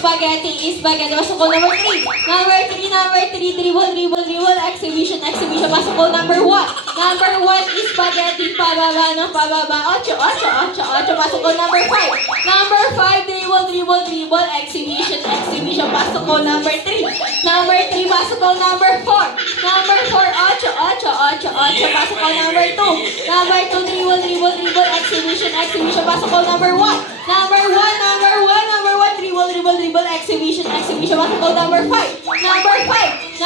spaghetti. Pasok ko number 3. Number 3, dribble, exhibition. Pasok ko number 1. Number 1 is spaghetti, pababa. 8. Pasok ko number 5. Number 5, dribble, exhibition. Pasok ko number 3. Number 3, pasok ko number 4. Number 4, 8. Pasok ko number 2. Number 2, dribble, exhibition. Pasok ko number 1. Number 1, dribble, exhibition. Pasok ko number 5. Number 5, 8.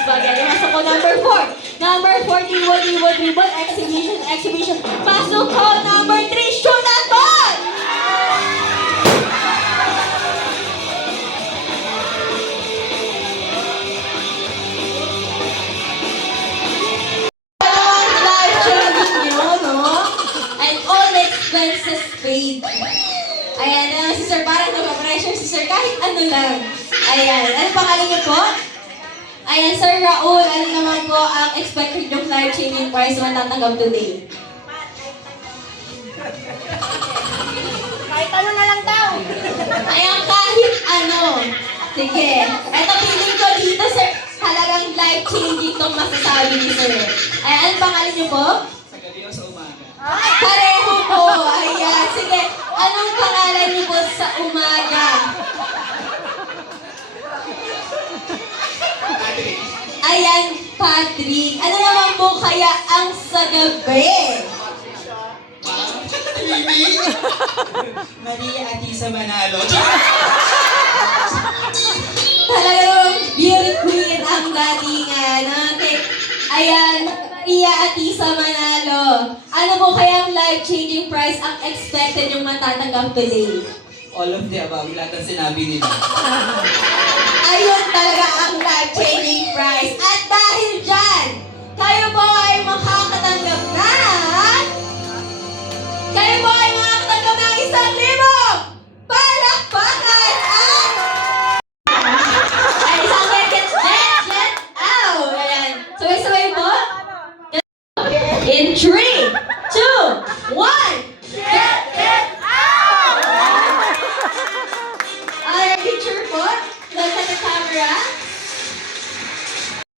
Spaghetti. Pasok ko number 4. Number 4, dribble, exhibition. Pasok ko number 3, shoot and ball! Life-changing yun, no? And all expenses paid. Ayan, si Sir, parang napapressure si Sir, kahit ano lang. Ayan, ano pangalan niyo po? Ayan, Sir Raul, ano naman po ang expected yung life-changing prize na matatanggap today? Kahit ano na lang daw. Ayan, kahit ano. Sige. Eto, feeling ko dito, Sir, talagang life-changing tong masasabi ni Sir. Ayan, ano pangalan niyo po? Sa gabi o sa umaga? Pareho po. Ayan, sige. Anong pangalan niyo po sa umaga? Patrick. Ayan, Patrick. Ano naman po kaya ang sa gabi? Mimi? Maria Atisa Manalo. Talagang beauty queen ang datingan. Okay. Ayan, Iya Atisa Manalo. Ano po kaya ang life-changing prize ang expected yung matatanggap today? All of the above, lahat ng sinabi nila. Ayun talaga ang life-changing